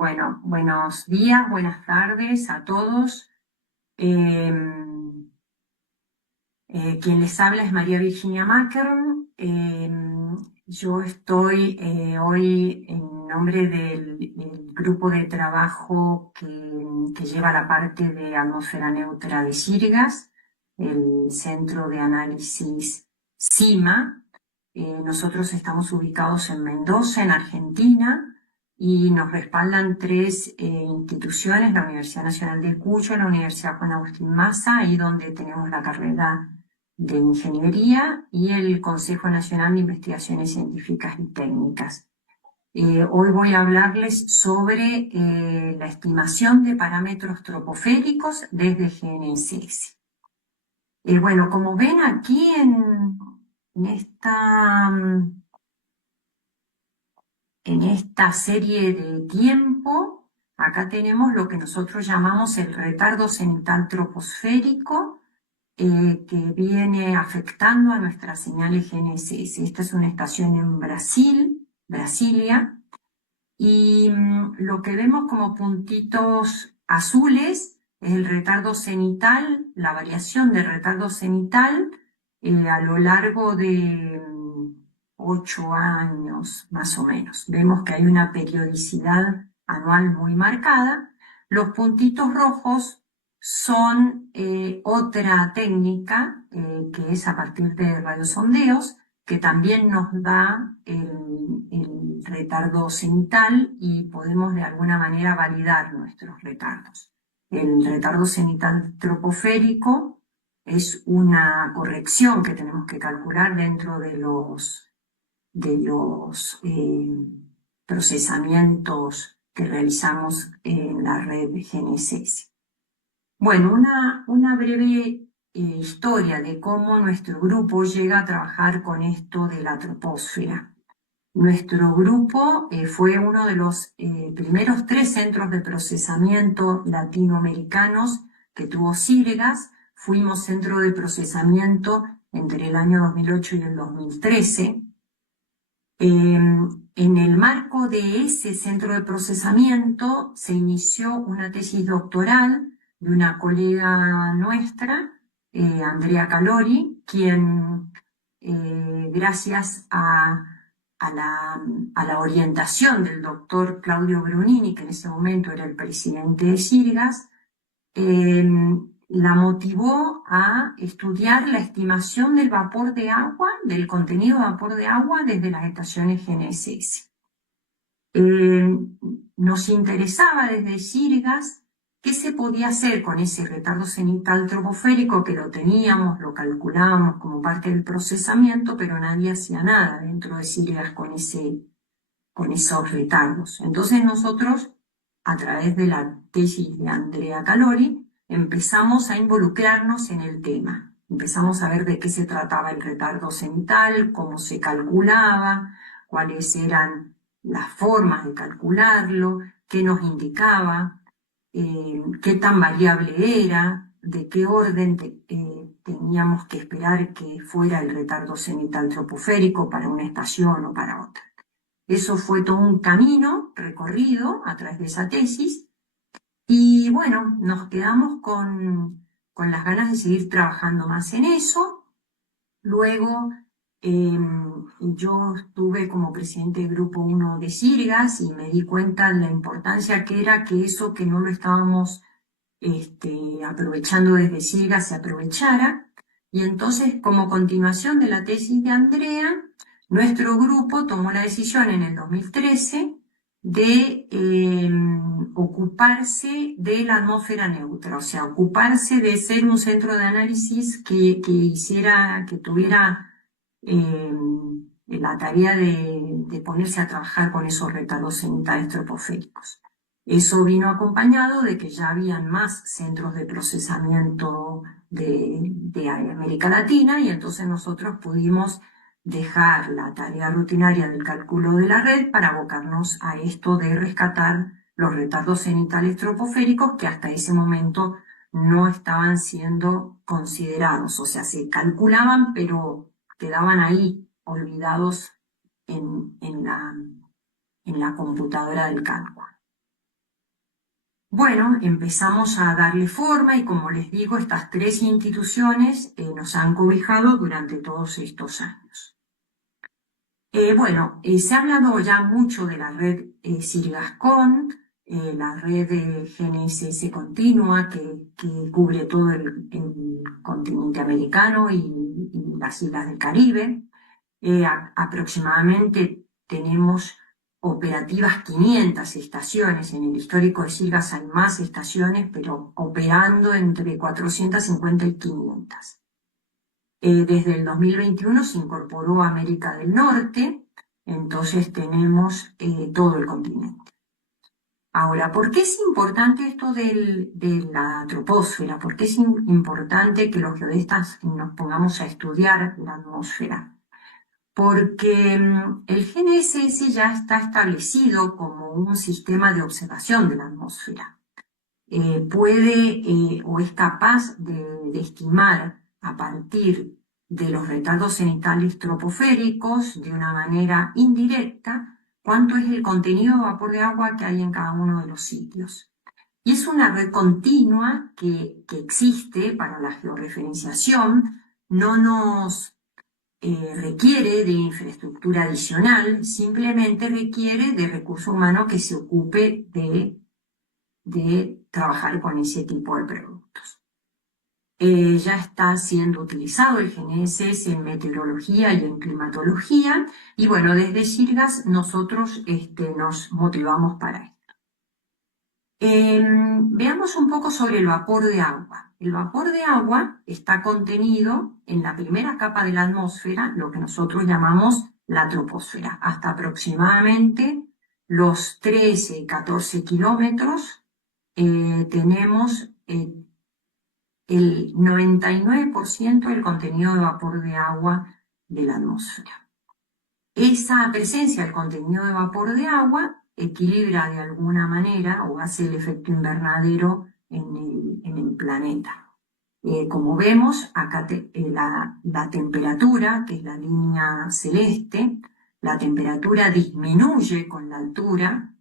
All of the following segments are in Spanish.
Bueno, buenos días, buenas tardes a todos. Eh, Quien les habla es María Virginia Mackern. Yo estoy hoy en nombre del grupo de trabajo que lleva la parte de atmósfera neutra de Sirgas, el Centro de Análisis CIMA. Nosotros estamos ubicados en Mendoza, en Argentina, y nos respaldan tres instituciones: la Universidad Nacional de Cuyo, la Universidad Juan Agustín Maza, ahí donde tenemos la carrera de Ingeniería, y el Consejo Nacional de Investigaciones Científicas y Técnicas. Hoy voy a hablarles sobre la estimación de parámetros tropoféricos desde GNSS. Bueno, como ven aquí en esta serie de tiempo, acá tenemos lo que nosotros llamamos el retardo cenital troposférico, que viene afectando a nuestras señales GNSS. Esta es una estación en Brasilia, y lo que vemos como puntitos azules es el retardo cenital, la variación del retardo cenital a lo largo de 8 años más o menos. Vemos que hay una periodicidad anual muy marcada. Los puntitos rojos son otra técnica que es a partir de radiosondeos, que también nos da el retardo cenital, y podemos de alguna manera validar nuestros retardos. El retardo cenital tropoférico es una corrección que tenemos que calcular dentro de los procesamientos que realizamos en la red de GNSS. Bueno, una breve historia de cómo nuestro grupo llega a trabajar con esto de la troposfera. Nuestro grupo fue uno de los primeros 3 centros de procesamiento latinoamericanos que tuvo Sirgas. Fuimos centro de procesamiento entre el año 2008 y el 2013. En el marco de ese centro de procesamiento se inició una tesis doctoral de una colega nuestra, Andrea Calori, quien, gracias a la orientación del doctor Claudio Brunini, que en ese momento era el presidente de Sirgas, la motivó a estudiar la estimación del vapor de agua, del contenido de vapor de agua desde las estaciones GNSS. Nos interesaba desde Sirgas qué se podía hacer con ese retardo cenital tropoférico, que lo teníamos, lo calculábamos como parte del procesamiento, pero nadie hacía nada dentro de Sirgas con esos retardos. Entonces nosotros, a través de la tesis de Andrea Calori, empezamos a involucrarnos en el tema. Empezamos a ver de qué se trataba el retardo cenital, cómo se calculaba, cuáles eran las formas de calcularlo, qué nos indicaba, qué tan variable era, de qué orden teníamos que esperar que fuera el retardo cenital tropoférico para una estación o para otra. Eso fue todo un camino recorrido a través de esa tesis, y bueno, nos quedamos con las ganas de seguir trabajando más en eso. Luego yo estuve como presidente del grupo 1 de Sirgas y me di cuenta de la importancia que era que eso que no lo estábamos aprovechando desde Sirgas se aprovechara. Y entonces, como continuación de la tesis de Andrea, nuestro grupo tomó la decisión en el 2013 de ocuparse de la atmósfera neutra, o sea, ocuparse de ser un centro de análisis que tuviera la tarea de ponerse a trabajar con esos retardos cenitales tropoféricos. Eso vino acompañado de que ya habían más centros de procesamiento de América Latina, y entonces nosotros pudimos dejar la tarea rutinaria del cálculo de la red para abocarnos a esto de rescatar los retardos cenitales tropoféricos que hasta ese momento no estaban siendo considerados, o sea, se calculaban pero quedaban ahí olvidados en la computadora del cálculo. bueno, empezamos a darle forma y como les digo, estas tres instituciones nos han cobijado durante todos estos años. Bueno, se ha hablado ya mucho de la red Sirgascon, la red de GNSS continua que cubre todo el continente americano y las islas del Caribe. Aproximadamente tenemos operativas 500 estaciones. En el histórico de Sirgas hay más estaciones, pero operando entre 450 y 500. Desde el 2021 se incorporó América del Norte, entonces tenemos todo el continente. Ahora, ¿por qué es importante esto de la troposfera? ¿Por qué es importante que los geodestas nos pongamos a estudiar la atmósfera? Porque el GNSS ya está establecido como un sistema de observación de la atmósfera. Puede o es capaz de estimar a partir de los retardos cenitales troposféricos de una manera indirecta cuánto es el contenido de vapor de agua que hay en cada uno de los sitios. Y es una red continua que existe para la georreferenciación, no nos requiere de infraestructura adicional, simplemente requiere de recurso humano que se ocupe de trabajar con ese tipo de productos. Ya está siendo utilizado el GNSS en meteorología y en climatología, y bueno, desde Sirgas nosotros nos motivamos para esto. Veamos un poco sobre el vapor de agua. El vapor de agua está contenido en la primera capa de la atmósfera, lo que nosotros llamamos la troposfera, hasta aproximadamente los 13, 14 kilómetros. Tenemos el 99% del contenido de vapor de agua de la atmósfera. Esa presencia del contenido de vapor de agua equilibra de alguna manera o hace el efecto invernadero en el planeta. Como vemos, acá la temperatura, que es la línea celeste, la temperatura disminuye con la altura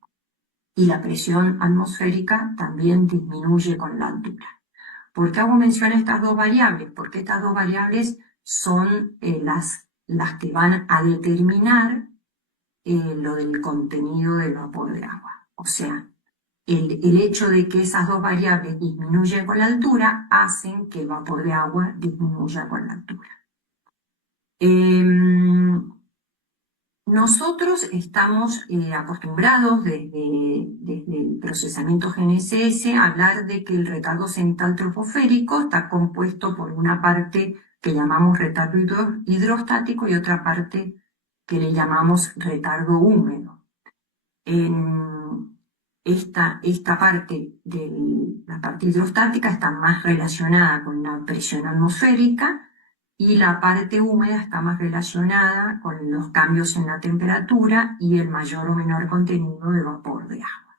y la presión atmosférica también disminuye con la altura. ¿Por qué hago mención a estas dos variables? Porque estas dos variables son las que van a determinar lo del contenido del vapor de agua. O sea, el hecho de que esas dos variables disminuyen con la altura hacen que el vapor de agua disminuya con la altura. Nosotros estamos acostumbrados desde el procesamiento GNSS a hablar de que el retardo cenital troposférico está compuesto por una parte que llamamos retardo hidrostático y otra parte que le llamamos retardo húmedo. Esta parte de la parte hidrostática está más relacionada con la presión atmosférica y la parte húmeda está más relacionada con los cambios en la temperatura y el mayor o menor contenido de vapor de agua.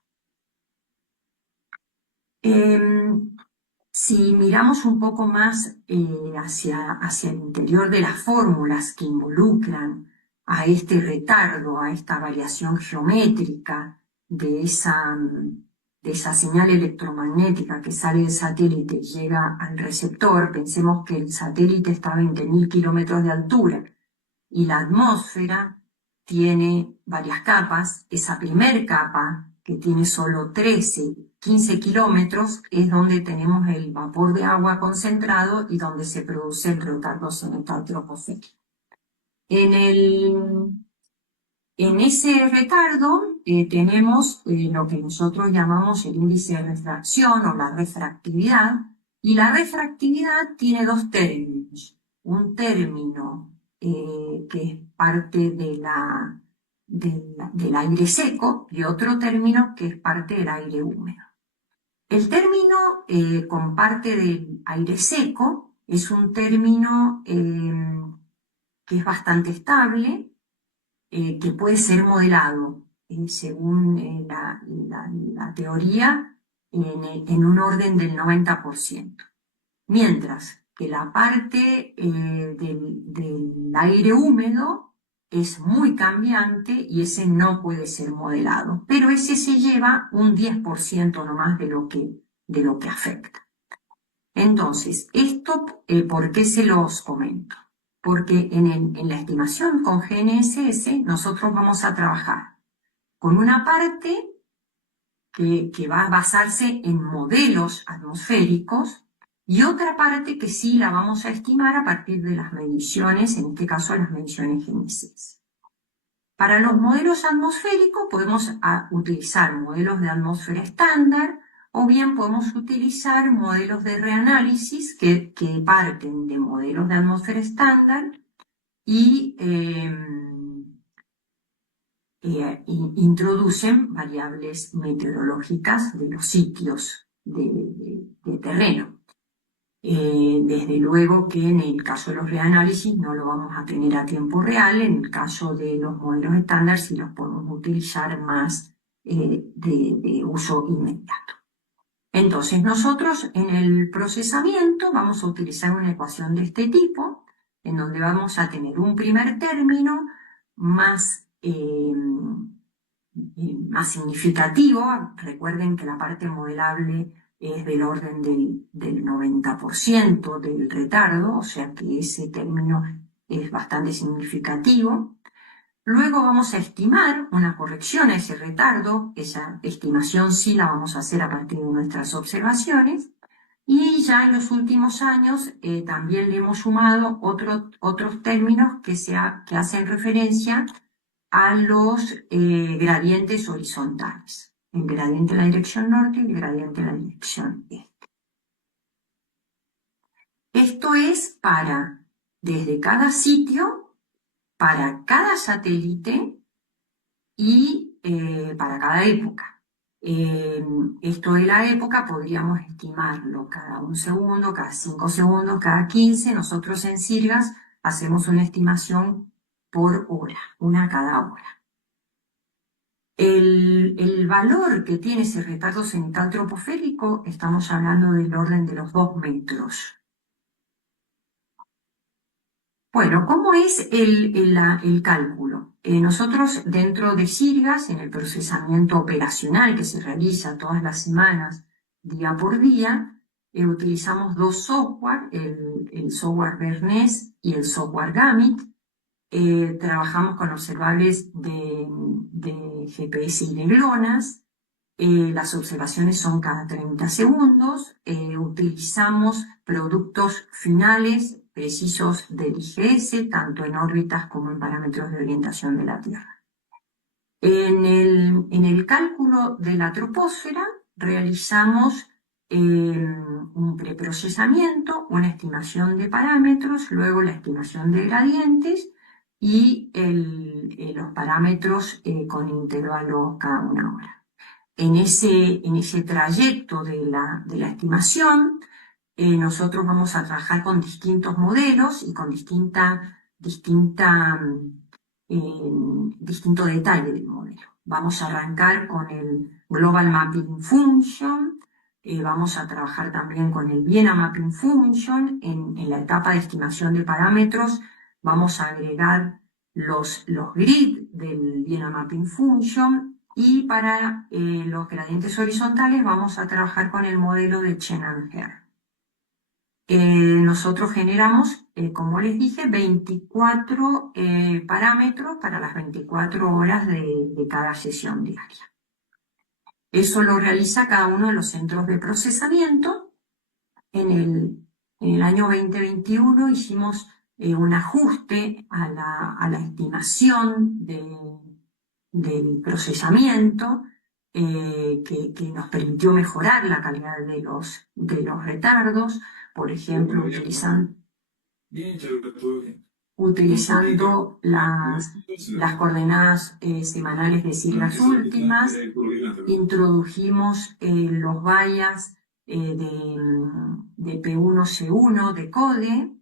Si miramos un poco más hacia el interior de las fórmulas que involucran a este retardo, a esta variación geométrica de esa señal electromagnética que sale del satélite y llega al receptor, pensemos que el satélite está a 20.000 kilómetros de altura y la atmósfera tiene varias capas. Esa primer capa, que tiene solo 13, 15 kilómetros, es donde tenemos el vapor de agua concentrado y donde se produce el retardo cenital troposférico. En ese retardo tenemos lo que nosotros llamamos el índice de refracción o la refractividad, y la refractividad tiene dos términos. Un término que es parte del aire seco y otro término que es parte del aire húmedo. El término con parte del aire seco es un término que es bastante estable, que puede ser modelado según la teoría en un orden del 90%. Mientras que la parte del aire húmedo es muy cambiante y ese no puede ser modelado, pero ese se lleva un 10% nomás de lo que afecta. Entonces, esto, ¿por qué se los comento? Porque en la estimación con GNSS nosotros vamos a trabajar con una parte que va a basarse en modelos atmosféricos y otra parte que sí la vamos a estimar a partir de las mediciones, en este caso las mediciones GNSS. Para los modelos atmosféricos podemos utilizar modelos de atmósfera estándar o bien podemos utilizar modelos de reanálisis que parten de modelos de atmósfera estándar y introducen variables meteorológicas de los sitios de terreno. Desde luego que en el caso de los reanálisis no lo vamos a tener a tiempo real, en el caso de los modelos estándar sí los podemos utilizar más de uso inmediato. Entonces nosotros en el procesamiento vamos a utilizar una ecuación de este tipo, en donde vamos a tener un primer término más significativo. Recuerden que la parte modelable es del orden del 90% del retardo, o sea que ese término es bastante significativo. Luego vamos a estimar una corrección a ese retardo, esa estimación sí la vamos a hacer a partir de nuestras observaciones, y ya en los últimos años también le hemos sumado otros términos que hacen referencia a los gradientes horizontales, el gradiente en la dirección norte y el gradiente en la dirección este. Esto es desde cada sitio, para cada satélite y para cada época. Esto de la época podríamos estimarlo cada 1 segundo, cada 5 segundos, cada 15. Nosotros en CIRGAS hacemos una estimación por hora, una cada hora. El valor que tiene ese retardo cenital tropoférico, estamos hablando del orden de los 2 metros. Bueno, ¿cómo es el cálculo? Nosotros dentro de CIRGAS, en el procesamiento operacional que se realiza todas las semanas, día por día, utilizamos 2 software, el software Bernese y el software Gamit. Trabajamos con observables de GPS y de GLONASS. Las observaciones son cada 30 segundos. Utilizamos productos finales precisos del IGS, tanto en órbitas como en parámetros de orientación de la Tierra. En el cálculo de la troposfera realizamos un preprocesamiento, una estimación de parámetros, luego la estimación de gradientes y los parámetros con intervalos cada 1 hora. En ese trayecto de la estimación, nosotros vamos a trabajar con distintos modelos y con distinto detalle del modelo. Vamos a arrancar con el Global Mapping Function, vamos a trabajar también con el Vienna Mapping Function. En la etapa de estimación de parámetros vamos a agregar los grid del Vienna Mapping Function, y para los gradientes horizontales vamos a trabajar con el modelo de Chen and Hare. Nosotros generamos, como les dije, 24 parámetros para las 24 horas de cada sesión diaria. Eso lo realiza cada uno de los centros de procesamiento. En el año 2021 hicimos un ajuste a la estimación del procesamiento que nos permitió mejorar la calidad de los retardos, por ejemplo, utilizando las coordenadas semanales de CIRGAS últimas. Introdujimos los bias de P1C1 de CODE,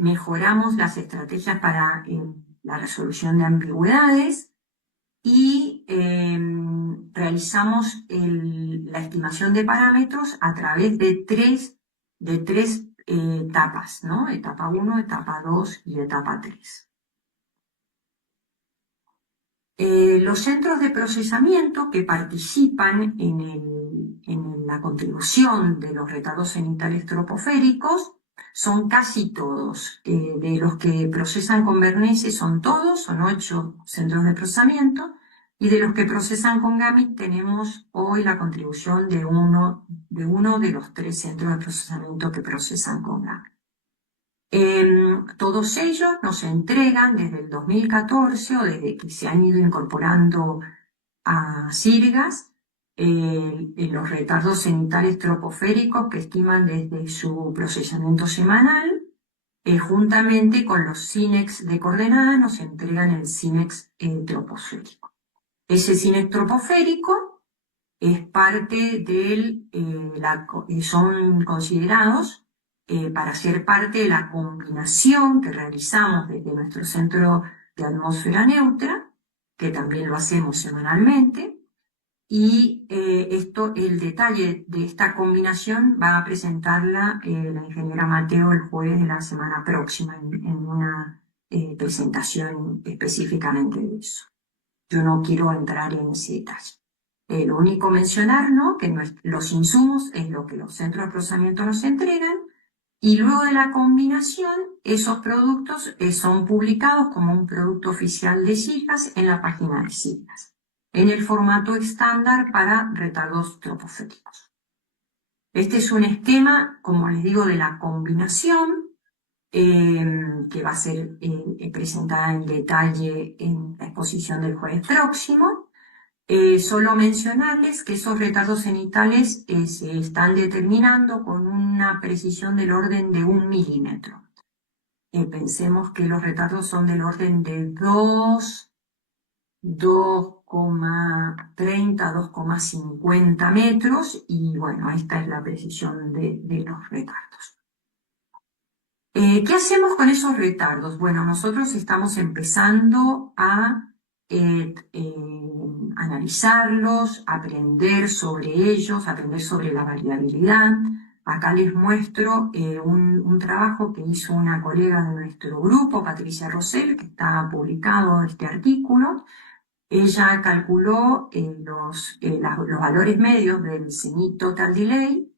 mejoramos las estrategias para la resolución de ambigüedades y realizamos la estimación de parámetros a través de tres etapas, ¿no? Etapa 1, etapa 2 y etapa 3. Los centros de procesamiento que participan en la contribución de los retardos cenitales tropoféricos son casi todos. De los que procesan con Bernese son todos, son 8 centros de procesamiento, y de los que procesan con GAMIT tenemos hoy la contribución de uno de los 3 centros de procesamiento que procesan con GAMIT. Todos ellos nos entregan desde el 2014 o desde que se han ido incorporando a CIRGAS los retardos cenitales tropoféricos que estiman desde su procesamiento semanal, juntamente con los SINEX de coordenada nos entregan el SINEX troposférico. Ese SINEX tropoférico es parte del, son considerados para ser parte de la combinación que realizamos desde nuestro centro de atmósfera neutra, que también lo hacemos semanalmente, y el detalle de esta combinación va a presentarla la ingeniera Mateo el jueves de la semana próxima en una presentación específicamente de eso. Yo no quiero entrar en ese detalle. Lo único mencionar, ¿no?, que los insumos es lo que los centros de procesamiento nos entregan, y luego de la combinación, esos productos son publicados como un producto oficial de CIRGAS en la página de CIRGAS, en el formato estándar para retardos tropoféricos. Este es un esquema, como les digo, de la combinación, que va a ser presentada en detalle en la exposición del jueves próximo. Solo mencionarles que esos retardos cenitales se están determinando con una precisión del orden de 1 milímetro. Pensemos que los retardos son del orden de 2,30, 2,50 metros, y bueno, esta es la precisión de los retardos. ¿Qué hacemos con esos retardos? Bueno, nosotros estamos empezando a analizarlos, aprender sobre ellos, aprender sobre la variabilidad. Acá les muestro un trabajo que hizo una colega de nuestro grupo, Patricia Rosell, que está publicado este artículo. Ella calculó los valores medios del cenit total delay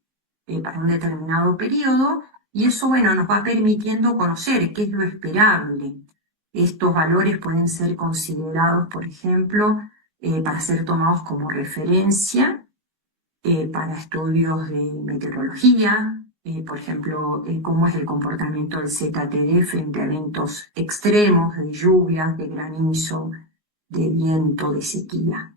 para un determinado periodo, y eso, bueno, nos va permitiendo conocer qué es lo esperable. Estos valores pueden ser considerados, por ejemplo, para ser tomados como referencia para estudios de meteorología, por ejemplo, cómo es el comportamiento del ZTD frente a eventos extremos de lluvias, de granizo, de viento, de sequía.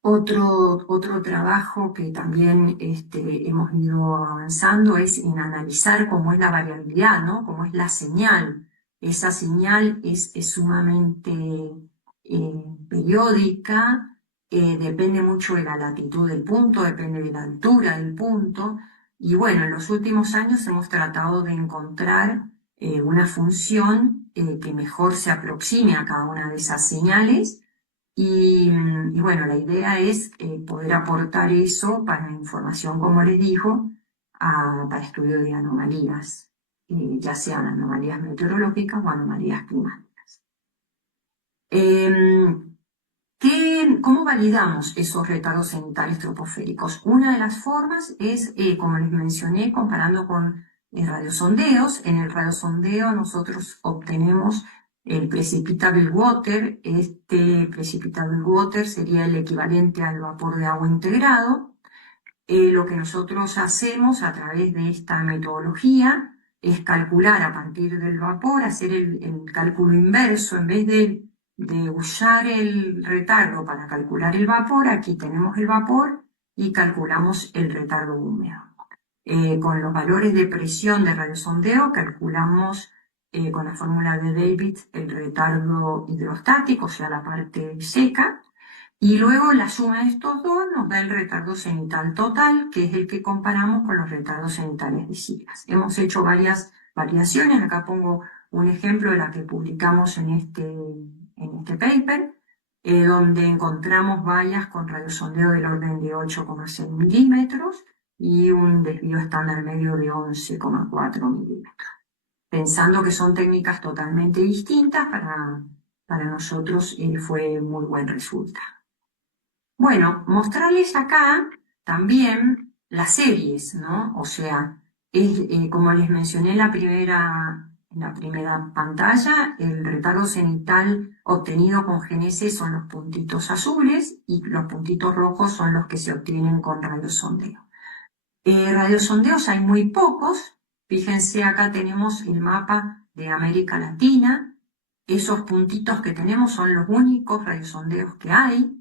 Otro trabajo que también hemos ido avanzando es en analizar cómo es la variabilidad, ¿no?, cómo es la señal. Esa señal es sumamente periódica, depende mucho de la latitud del punto, depende de la altura del punto, y bueno, en los últimos años hemos tratado de encontrar una función que mejor se aproxime a cada una de esas señales. Y bueno, la idea es poder aportar eso para información, como les digo, para estudio de anomalías, ya sean anomalías meteorológicas o anomalías climáticas. ¿Cómo validamos esos retardos cenitales tropoféricos? Una de las formas es, como les mencioné, comparando con radiosondeos. En el radiosondeo nosotros obtenemos el precipitable water. Este precipitable water sería el equivalente al vapor de agua integrado. Lo que nosotros hacemos a través de esta metodología es calcular a partir del vapor, hacer el cálculo inverso. En vez de usar el retardo para calcular el vapor, aquí tenemos el vapor y calculamos el retardo húmedo. Con los valores de presión de radiosondeo calculamos con la fórmula de David el retardo hidrostático, o sea, la parte seca, y luego la suma de estos dos nos da el retardo cenital total, que es el que comparamos con los retardos cenitales de CIRGAS. Hemos hecho varias variaciones. Acá pongo un ejemplo de la que publicamos en este paper, donde encontramos vallas con radiosondeo del orden de 8,6 milímetros y un desvío estándar medio de 11,4 milímetros. pensando que son técnicas totalmente distintas, para nosotros fue muy buen resultado. Bueno, mostrarles acá también las series, ¿no? O sea, como les mencioné en la primera pantalla, el retardo cenital obtenido con GNC son los puntitos azules y los puntitos rojos son los que se obtienen con radiosondeo. Radiosondeos hay muy pocos. Fíjense, acá tenemos el mapa de América Latina. Esos puntitos que tenemos son los únicos radiosondeos que hay.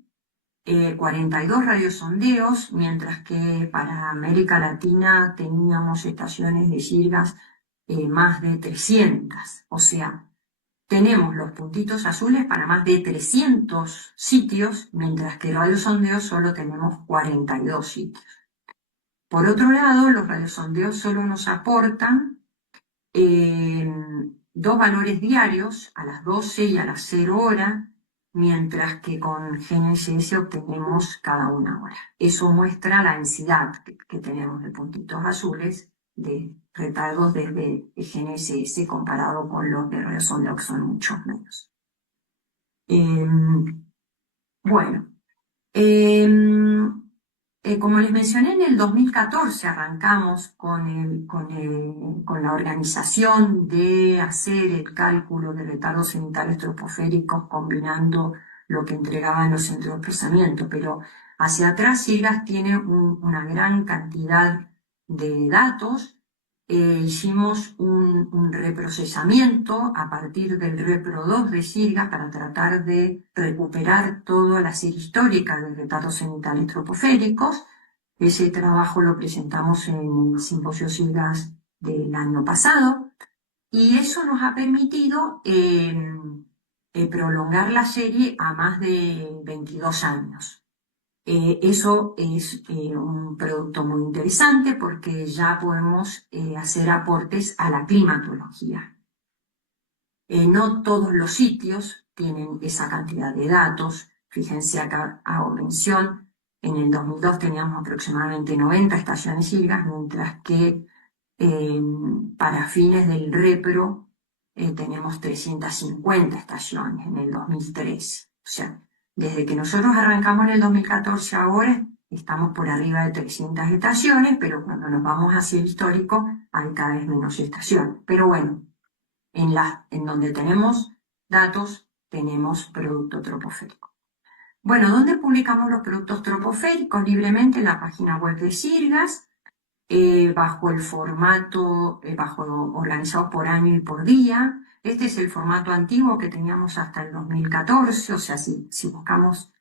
42 radiosondeos, mientras que para América Latina teníamos estaciones de Girgas más de 300. O sea, tenemos los puntitos azules para más de 300 sitios, mientras que radiosondeos solo tenemos 42 sitios. Por otro lado, los radiosondeos solo nos aportan 2 valores diarios a las 12 y a las 0 horas, mientras que con GNSS obtenemos cada 1 hora. Eso muestra la densidad que tenemos de puntitos azules de retardos desde GNSS comparado con los de radiosondeo, que son mucho menos. Bueno. Como les mencioné, en el 2014 arrancamos con la organización de hacer el cálculo de retardos cenitales troposféricos combinando lo que entregaban los centros de procesamiento, pero hacia atrás Girgas tiene una gran cantidad de datos. Hicimos un reprocesamiento a partir del Repro 2 de Girgas para tratar de recuperar toda la serie histórica de retardos cenitales troposféricos. Ese trabajo lo presentamos en el Simposio Girgas del año pasado y eso nos ha permitido prolongar la serie a más de 22 años. Eso es un producto muy interesante porque ya podemos hacer aportes a la climatología. No todos los sitios tienen esa cantidad de datos. Fíjense, acá hago mención, en el 2002 teníamos aproximadamente 90 estaciones Girgas, mientras que para fines del Repro tenemos 350 estaciones en el 2003. O sea, desde que nosotros arrancamos en el 2014 ahora, estamos por arriba de 300 estaciones, pero cuando nos vamos hacia el histórico hay cada vez menos estaciones. Pero bueno, en donde tenemos datos, tenemos producto troposférico. Bueno, ¿dónde publicamos los productos troposféricos? Libremente en la página web de Girgas, bajo el formato, organizado por año y por día. Este es el formato antiguo que teníamos hasta el 2014, o sea, si buscamos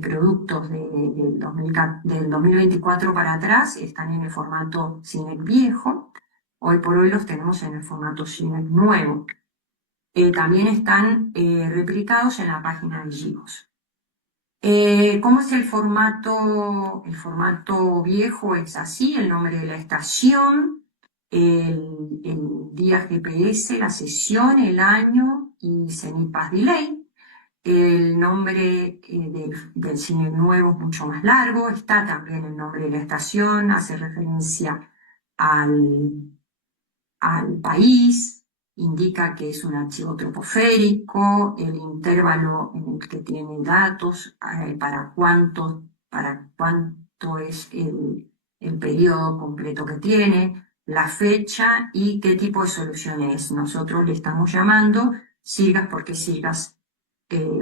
productos del 2024 para atrás, están en el formato CINEC viejo. Hoy por hoy los tenemos en el formato CINEC nuevo. También están replicados en la página de Givos. ¿Cómo es el formato? El formato viejo es así: el nombre de la estación, el día GPS, la sesión, el año y CENIPAS Delay. El nombre del cine nuevo es mucho más largo. Está también el nombre de la estación, hace referencia al país, indica que es un archivo troposférico, el intervalo en el que tiene datos, para cuánto es el periodo completo que tiene, la fecha y qué tipo de solución es. Nosotros le estamos llamando Girgas porque Girgas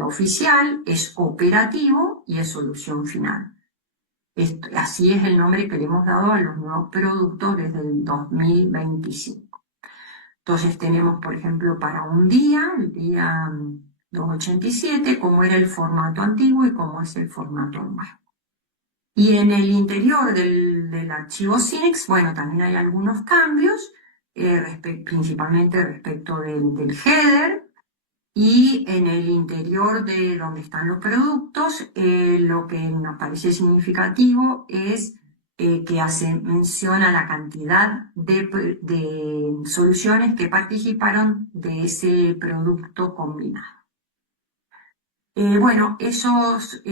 oficial es operativo y es solución final. Así es el nombre que le hemos dado a los nuevos productos desde el 2025. Entonces tenemos, por ejemplo, para un día, el día 287, cómo era el formato antiguo y cómo es el formato nuevo. Y en el interior del archivo CINEX, bueno, también hay algunos cambios, principalmente respecto del header. Y en el interior de donde están los productos, lo que nos parece significativo es que hace mención a la cantidad de soluciones que participaron de ese producto combinado. Bueno, esos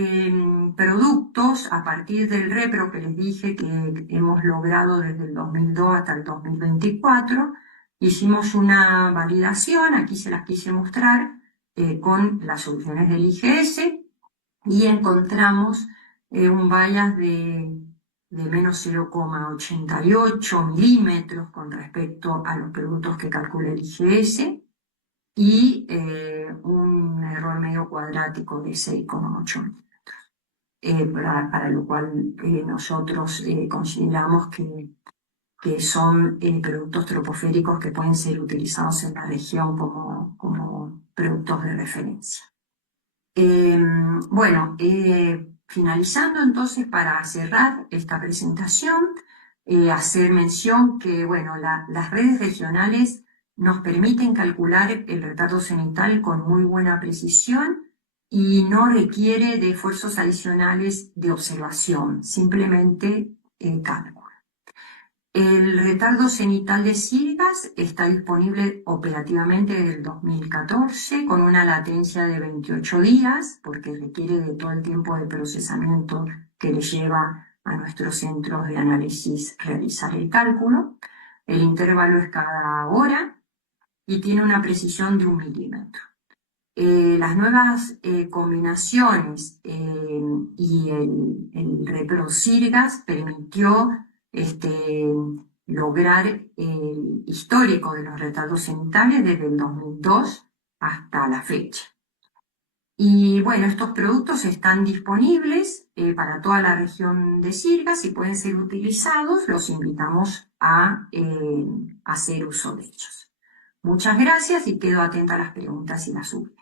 productos, a partir del repro que les dije que hemos logrado desde el 2002 hasta el 2024, Hicimos una validación, aquí se las quise mostrar, con las soluciones del IGS y encontramos un bias de menos 0,88 milímetros con respecto a los productos que calcula el IGS y un error medio cuadrático de 6,8 milímetros, para lo cual nosotros consideramos que son productos tropoféricos que pueden ser utilizados en la región como productos de referencia. Bueno, finalizando entonces para cerrar esta presentación, hacer mención que bueno, las redes regionales nos permiten calcular el retardo cenital con muy buena precisión y no requiere de esfuerzos adicionales de observación, simplemente cálculo. El retardo cenital de Sirgas está disponible operativamente desde el 2014 con una latencia de 28 días porque requiere de todo el tiempo de procesamiento que le lleva a nuestros centros de análisis realizar el cálculo. El intervalo es cada hora y tiene una precisión de 1 milímetro. Las nuevas combinaciones y el ReproSirgas permitió lograr el histórico de los retardos cenitales desde el 2002 hasta la fecha. Y bueno, estos productos están disponibles para toda la región de Sirgas y pueden ser utilizados. Los invitamos a hacer uso de ellos. Muchas gracias y quedo atenta a las preguntas y las dudas.